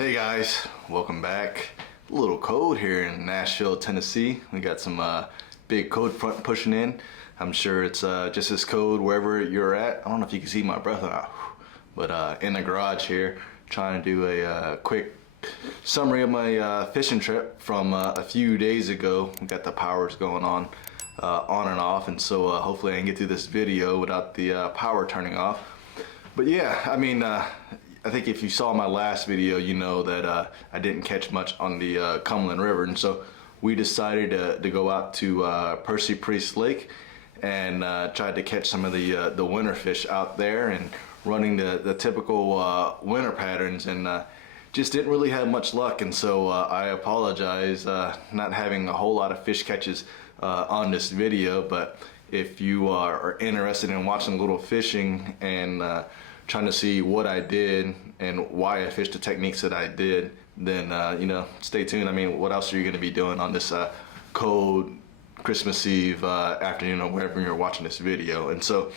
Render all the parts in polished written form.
Hey guys, welcome back. A little cold here in Nashville, Tennessee. We got some big cold front pushing in. I'm sure it's just as cold wherever you're at. I don't know if you can see my breath or not, but in the garage here, trying to do a quick summary of my fishing trip from a few days ago. We got the powers going on and off, and so hopefully I can get through this video without the power turning off. But yeah, I mean, I think if you saw my last video, you know that I didn't catch much on the Cumberland River, and so we decided to go out to Percy Priest Lake and tried to catch some of the winter fish out there and running the typical winter patterns, and just didn't really have much luck. And so I apologize not having a whole lot of fish catches on this video, but if you are interested in watching a little fishing and trying to see what I did and why I fished the techniques that I did, then you know, stay tuned. I mean, what else are you going to be doing on this cold Christmas Eve afternoon or wherever you're watching this video? And so,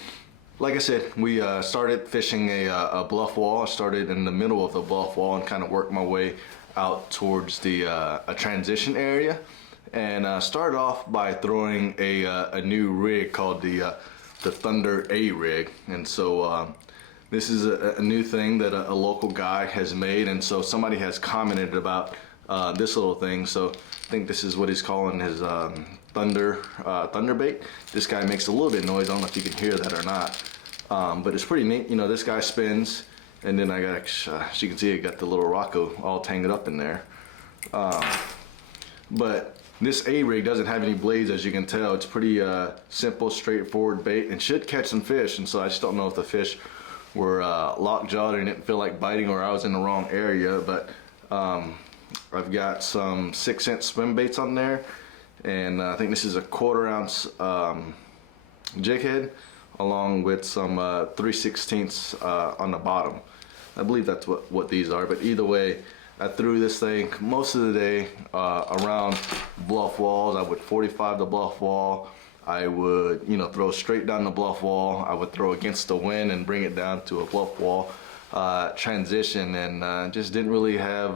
like I said, we started fishing a bluff wall. I started in the middle of the bluff wall and kind of worked my way out towards the a transition area, and started off by throwing a new rig called the Thunder A rig. And so this is a new thing that a local guy has made, and so somebody has commented about this little thing. So I think this is what he's calling his thunder bait. This guy makes a little bit of noise. I don't know if you can hear that or not, but it's pretty neat. You know, this guy spins, and then I got, as you can see, I got the little Rocco all tangled up in there. But this A-rig doesn't have any blades, as you can tell. It's pretty simple, straightforward bait, and should catch some fish. And so I just don't know if the fish were lockjawed and didn't feel like biting, or I was in the wrong area. But I've got some 6-inch swim baits on there, and I think this is a 1/4 ounce jig head, along with some 3/16 on the bottom. I believe that's what these are. But either way, I threw this thing most of the day around bluff walls. I would 45 the bluff wall. I would, you know, throw straight down the bluff wall. I would throw against the wind and bring it down to a bluff wall transition, and just didn't really have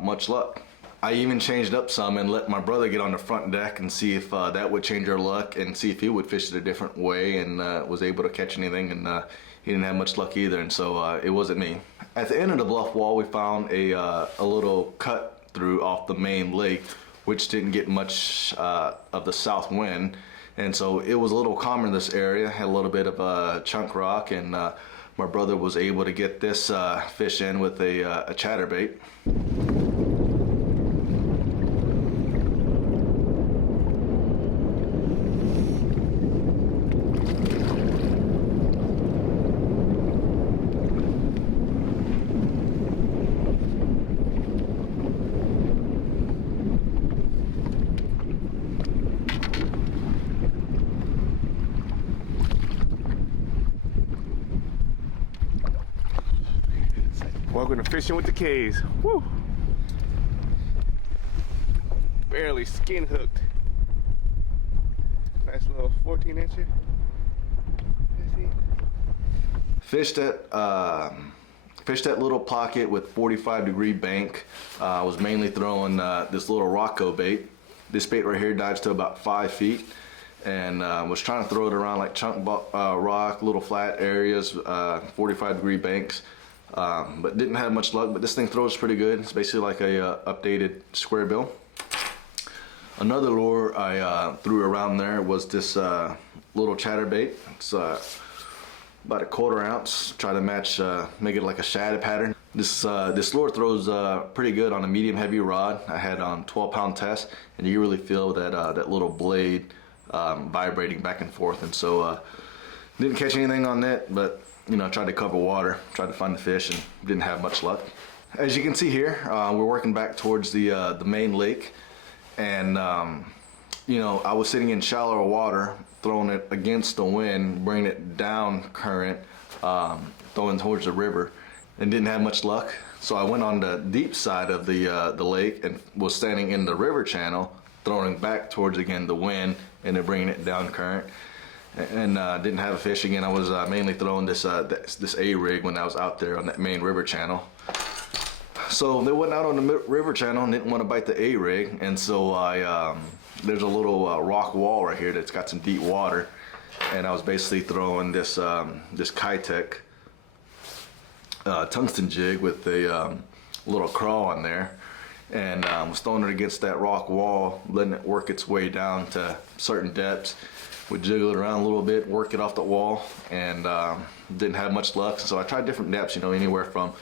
much luck. I even changed up some and let my brother get on the front deck and see if that would change our luck, and see if he would fish it a different way, and was able to catch anything, and he didn't have much luck either, and so it wasn't me. At the end of the bluff wall, we found a little cut through off the main lake, which didn't get much of the south wind. And so it was a little calmer in this area, had a little bit of a chunk rock, and my brother was able to get this fish in with a chatterbait. Welcome to Fishing with the K's. Woo! Barely skin hooked. Nice little 14-incher. Fished that little pocket with 45-degree bank. I was mainly throwing this little Rocco bait. This bait right here dives to about 5 feet, and was trying to throw it around like chunk rock, little flat areas, 45-degree banks. But didn't have much luck. But this thing throws pretty good. It's basically like a updated square bill. Another lure I threw around there was this little chatterbait. It's about a 1/4 ounce. Try to match, make it like a shadow pattern. This lure throws pretty good on a medium heavy rod. I had on 12-pound test, and you really feel that little blade vibrating back and forth. And so didn't catch anything on that, but you know, I tried to cover water, tried to find the fish, and didn't have much luck. As you can see here, we're working back towards the main lake, and you know, I was sitting in shallower water, throwing it against the wind, bringing it down current, throwing towards the river, and didn't have much luck. So I went on the deep side of the lake and was standing in the river channel, throwing back towards, again, the wind, and then bringing it down current. And didn't have a fish again. I was mainly throwing this A rig when I was out there on that main river channel. So they went out on the river channel and didn't want to bite the A-rig, and so there's a little rock wall right here that's got some deep water, and I was basically throwing this this Kitech tungsten jig with a little crawl on there, and was throwing it against that rock wall, letting it work its way down to certain depths. Would jiggle it around a little bit, work it off the wall, and didn't have much luck. So I tried different depths, you know, anywhere from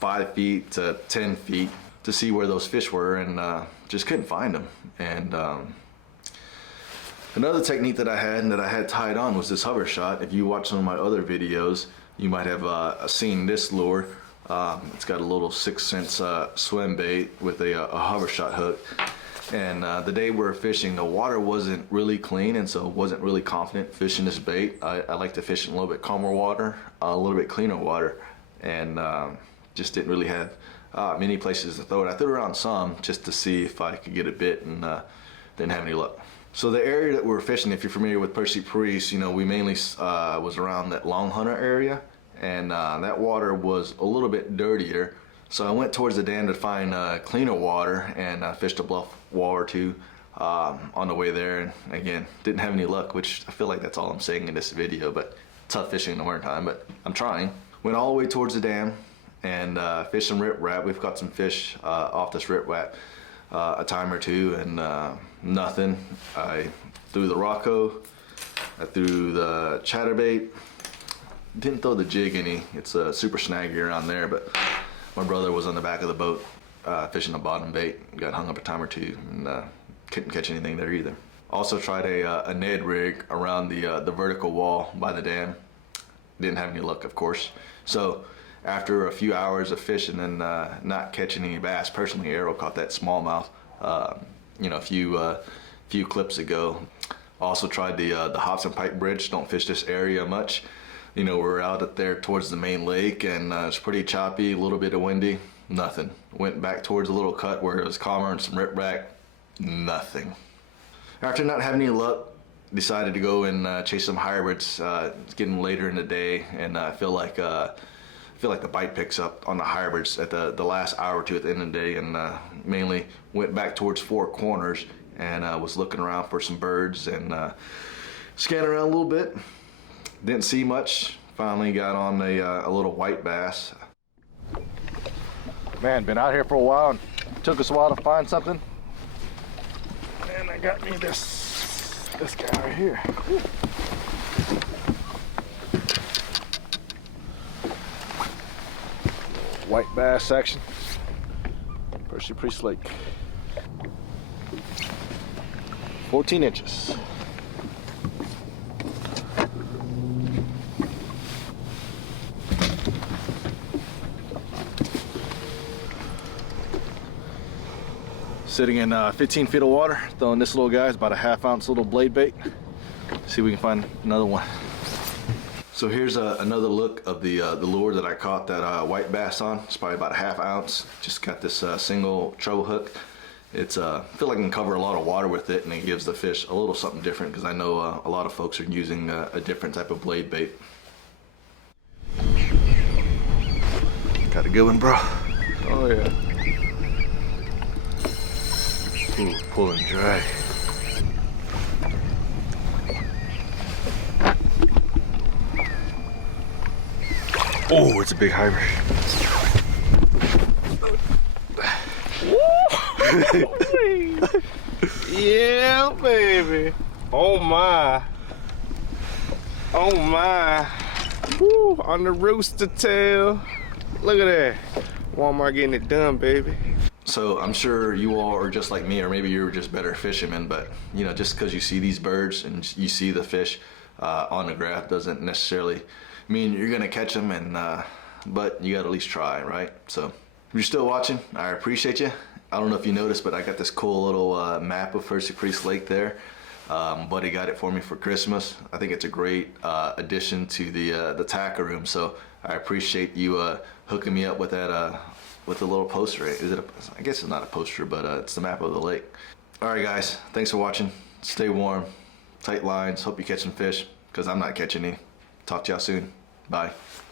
5 feet to 10 feet to see where those fish were, and just couldn't find them. And another technique that I had tied on was this hover shot. If you watch some of my other videos, you might have seen this lure. It's got a little 6-cent swim bait with a hover shot hook. And the day we were fishing, the water wasn't really clean, and so wasn't really confident fishing this bait. I like to fish in a little bit calmer water, a little bit cleaner water, and just didn't really have many places to throw it. I threw it around some just to see if I could get a bit, and didn't have any luck. So the area that we were fishing, if you're familiar with Percy Priest, we mainly was around that Long Hunter area, and that water was a little bit dirtier. So I went towards the dam to find cleaner water, and fished a bluff wall or two on the way there, and again, didn't have any luck, which I feel like that's all I'm saying in this video, but tough fishing in the winter time, but I'm trying. Went all the way towards the dam and fished some riprap. We've caught some fish off this riprap a time or two, and nothing. I threw the Rocco, I threw the chatterbait, didn't throw the jig any. It's a super snaggy around there, but my brother was on the back of the boat fishing a bottom bait, got hung up a time or two, and couldn't catch anything there either. Also tried a Ned rig around the vertical wall by the dam. Didn't have any luck, of course. So after a few hours of fishing and not catching any bass, personally Arrow caught that smallmouth a few clips ago. Also tried the Hobson Pike Bridge. Don't fish this area much. We're out up there towards the main lake, and it's pretty choppy, a little bit of windy. Nothing. Went back towards a little cut where it was calmer and some riprap. Nothing. After not having any luck, decided to go and chase some hybrids. It's getting later in the day, and I feel like the bite picks up on the hybrids at the last hour or two at the end of the day, and mainly went back towards Four Corners, and was looking around for some birds and scanning around a little bit. Didn't see much. Finally got on a little white bass. Man, been out here for a while, and took us a while to find something. And I got me this guy right here. White bass section, Percy Priest Lake. 14 inches. Sitting in 15 feet of water, throwing this little guy. It's about a 1/2 ounce little blade bait. See if we can find another one. So here's another look of the lure that I caught that white bass on. It's probably about a 1/2 ounce. Just got this single treble hook. It's I feel like I can cover a lot of water with it, and it gives the fish a little something different, because I know a lot of folks are using a different type of blade bait. Got a good one, bro. Oh yeah. Ooh, pulling dry. Oh, it's a big hybrid. Yeah, baby. Oh my. Oh my. Woo, on the rooster tail. Look at that. Walmart getting it done, baby. So I'm sure you all are just like me, or maybe you're just better fishermen, but just because you see these birds and you see the fish on the graph doesn't necessarily mean you're gonna catch them, and but you gotta at least try, right? So if you're still watching, I appreciate you. I don't know if you noticed, but I got this cool little map of Percy Priest Lake there. Buddy got it for me for Christmas. I think it's a great addition to the tackle room, so I appreciate you hooking me up with that with the little poster. I guess it's not a poster, but it's the map of the lake. All right, guys, thanks for watching. Stay warm, tight lines. Hope you catch some fish, because I'm not catching any. Talk to y'all soon. Bye.